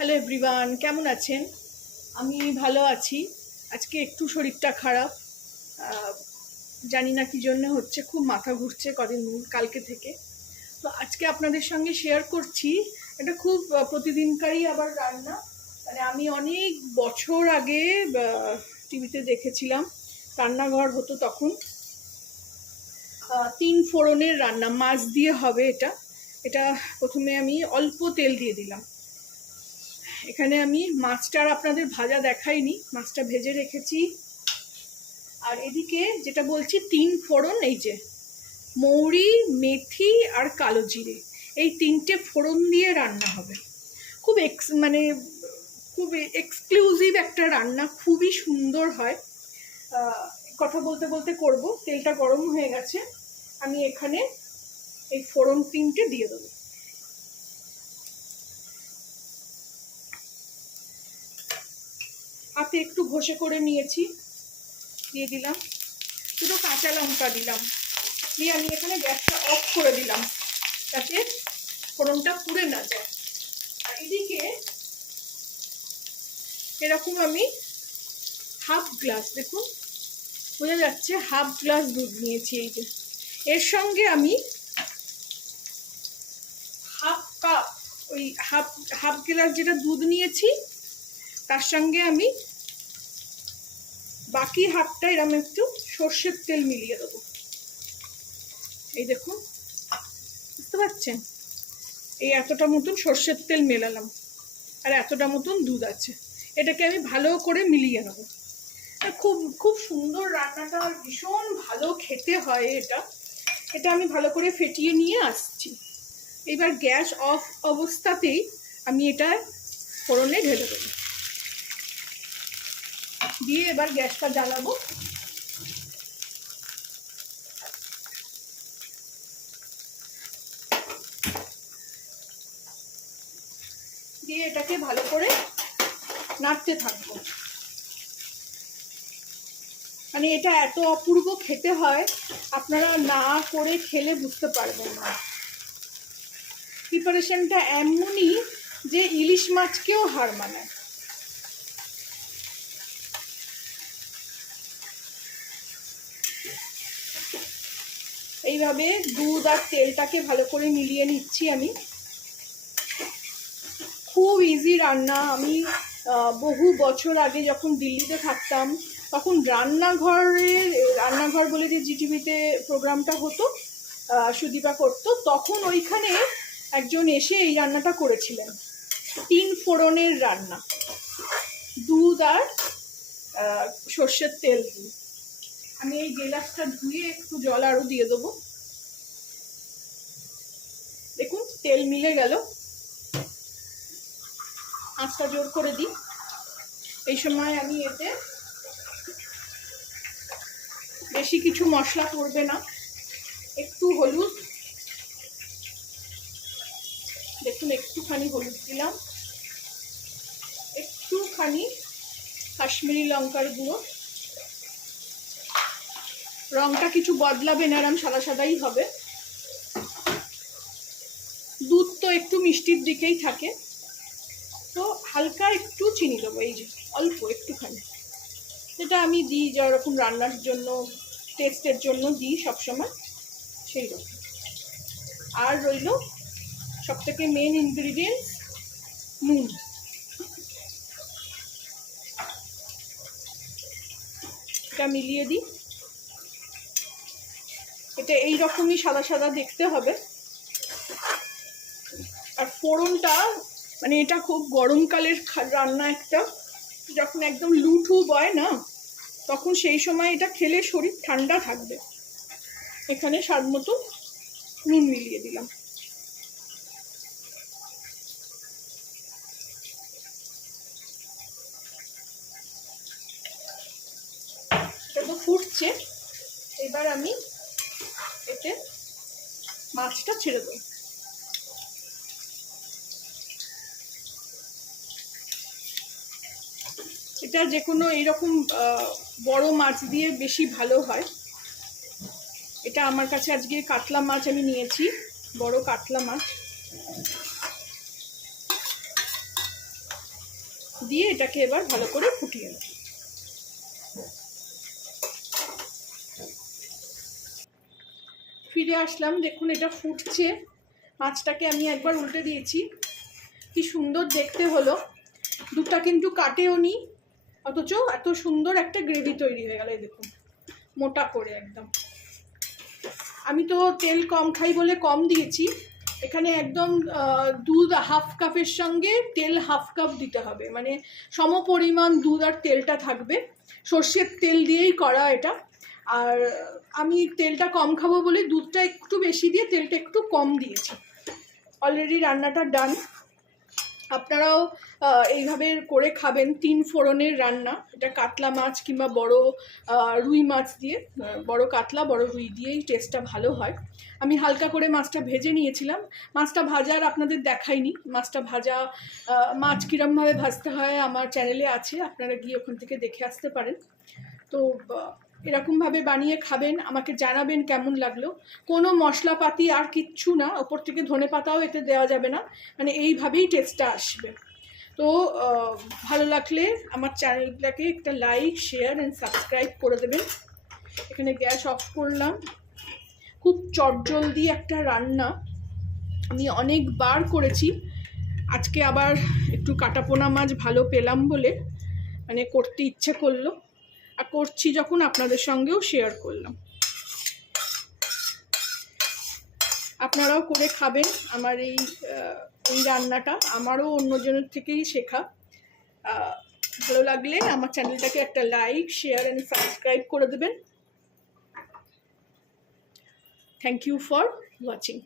Hello everyone, কেমন আছেন? আমি ভালো আছি। আজকে একটু শরীরটা খারাপ, জানি না কি জন্য হচ্ছে, খুব মাথা ঘুরছে কালকে থেকে। তো আজকে আপনাদের সঙ্গে শেয়ার করছি এটা খুব প্রতিদিনকারই আবার রান্না। মানে আমি অনেক বছর আগে টিভিতে দেখেছিলাম, রান্নাঘর হতো তখন। 3 ফোড়নের রান্না, মাছ দিয়ে হবে এটা। এটা প্রথমে আমি অল্প তেল দিয়ে দিলাম। এখানে আমি মাছটা আপনাদের ভাজা দেখাইনি, মাছটা ভেজে রেখেছি। আর এদিকে যেটা বলছি 3 ফোড়ন, এই যে মৌরি, মেথি আর কালো জিরে, এই 3টে ফোড়ন দিয়ে রান্না হবে। খুব খুব এক্সক্লুসিভ একটা রান্না, খুবই সুন্দর হয়। কথা বলতে বলতে করব। তেলটা গরম হয়ে গেছে, আমি এখানে এই ফোড়ন 3টে দিয়ে দেবো। হাতে একটু ঘষে করে নিয়েছি, দিয়ে দিলাম। দুটো কাঁচা লঙ্কা দিলাম, দিয়ে আমি এখানে গ্যাসটা অফ করে দিলাম যাতে ফোড়নটা পুড়ে না যায়। আর এদিকে এরকম আমি হাফ গ্লাস, দেখুন বোঝা যাচ্ছে, হাফ গ্লাস দুধ নিয়েছি। এই যে এর সঙ্গে আমি হাফ কাপ, ওই হাফ গ্লাস যেটা দুধ নিয়েছি তার সঙ্গে আমি বাকি হাফটা এরকম একটু সর্ষের তেল মিলিয়ে দেবো। এই দেখুন, বুঝতে পারছেন, এই এতটা মতন সর্ষের তেল মেলালাম আর এতটা মতন দুধ আছে। এটাকে আমি ভালো করে মিলিয়ে নেবো। খুব খুব সুন্দর রান্নাটা, ভীষণ ভালো খেতে হয় এটা। এটা আমি ভালো করে ফেটিয়ে নিয়ে আসছি। এবার গ্যাস অফ অবস্থাতেই আমি এটা ফোড়নে ঢেলে দেবো, দিয়ে এবার গ্যাসটা জ্বালাবো। দিয়ে এটাকে ভালো করে নাড়তে থাকবো। মানে এটা এত অপূর্ব খেতে হয়, আপনারা না করে খেলে বুঝতে পারবেন না। প্রিপারেশনটা এমনই যে ইলিশ মাছকেও হার মানায়। এইভাবে দুধ আর তেলটাকে ভালো করে মিলিয়ে নিচ্ছি আমি। খুব ইজি রান্না। আমি বহু বছর আগে যখন দিল্লিতে থাকতাম তখন রান্নাঘর বলে যে জিটিভিতে প্রোগ্রামটা হতো, সুদীপা করতো, তখন ওইখানে একজন এসে এই রান্নাটা করেছিলেন। 3 ফোড়নের রান্না, দুধ আর সর্ষের তেল দিয়ে। আমি এই গ্লাসটা ধুয়ে একটু জল আরও দিয়ে দেবো। দেখুন তেল মিলে গেল। আঁচটা জোর করে দিই। এই সময় আমি এতে বেশি কিছু মশলা পড়বে না, একটু হলুদ, দেখুন একটুখানি হলুদ দিলাম, একটুখানি কাশ্মীরি লঙ্কার গুঁড়ো। রংটা কিছু বদলাবে না, এরকম সাদা সাদাই হবে। দুধ তো একটু মিষ্টির দিকেই থাকে, তো হালকা একটু চিনি দেবো, এই যে অল্প একটুখানি, যেটা আমি দিই যেরকম রান্নার জন্য, টেস্টের জন্য দিই সবসময়, সেই রকম। আর রইল সবথেকে মেন ইনগ্রিডিয়েন্টস, নুন। এটা মিলিয়ে দিই। এটা এইরকমই সাদা সাদা দেখতে হবে। আর ফোড়নটা, মানে এটা খুব গরমকালের রান্না একটা, যখন একদম লুঠু বয় না, তখন সেই সময় এটা খেলে শরীর ঠান্ডা থাকবে। এখানে স্বাদ মতো নুন মিলিয়ে দিলাম। এটা তো ফুটছে, এবার আমি এতে মাছটা ছেড়ে দেবো। এটা যে কোনো এইরকম বড় মাছ দিয়ে বেশি ভালো হয়। এটা আমার কাছে আজকে কাতলা মাছ আমি নিয়েছি, বড় কাতলা মাছ। দিয়ে এটাকে এবার ভালো করে ফুটিয়ে নেব। ফিরে আসলাম, দেখুন এটা ফুটছে। মাছটাকে আমি একবার উল্টে দিয়েছি, কি সুন্দর দেখতে হলো। দুধটা কিন্তু কাটেও নি, অথচ এত সুন্দর একটা গ্রেভি তৈরি হয়ে গেল। দেখুন মোটা করে একদম। আমি তো তেল কম খাই বলে কম দিয়েছি। এখানে একদম দুধ হাফ কাপের সঙ্গে তেল হাফ কাপ দিতে হবে, মানে সম পরিমাণ দুধ আর তেলটা থাকবে। সর্ষের তেল দিয়েই করা এটা। আর আমি তেলটা কম খাবো বলে দুধটা একটু বেশি দিয়ে তেলটা একটু কম দিয়েছি। অলরেডি রান্নাটা ডান। আপনারাও এইভাবে করে খাবেন, 3 ফোড়নের রান্না। এটা কাতলা মাছ কিংবা বড় রুই মাছ দিয়ে, বড় কাতলা বড় রুই দিয়েই টেস্টটা ভালো হয়। আমি হালকা করে মাছটা ভেজে নিয়েছিলাম। মাছটা ভাজার আপনাদের দেখাইনি। মাছটা ভাজা, মাছ কীরমভাবে ভাজতে হয় আমার চ্যানেলে আছে, আপনারা গিয়ে ওখান থেকে দেখে আসতে পারেন। তো এরকমভাবে বানিয়ে খাবেন, আমাকে জানাবেন কেমন লাগলো। কোনো মশলাপাতি আর কিচ্ছু না, ওপর থেকে ধনেপাতাও এতে দেওয়া যাবে না, মানে এইভাবেই টেস্টটা আসবে। তো ভালো লাগলে আমার চ্যানেলটাকে একটা লাইক, শেয়ার অ্যান্ড সাবস্ক্রাইব করে দেবেন। এখানে গ্যাস অফ করলাম। খুব চটজলদি একটা রান্না, আমি অনেকবার করেছি। আজকে আবার একটু কাটাপোনা মাছ ভালো পেলাম বলে মানে করতে ইচ্ছে করলো, আর করছি যখন আপনাদের সঙ্গেও শেয়ার করলাম। আপনারাও করে খাবেন আমার এই রান্নাটা, আমারও অন্যজনের থেকেই শেখা। ভালো লাগলে আমার চ্যানেলটাকে একটা লাইক, শেয়ার অ্যান্ড সাবস্ক্রাইব করে দেবেন। Thank you for watching.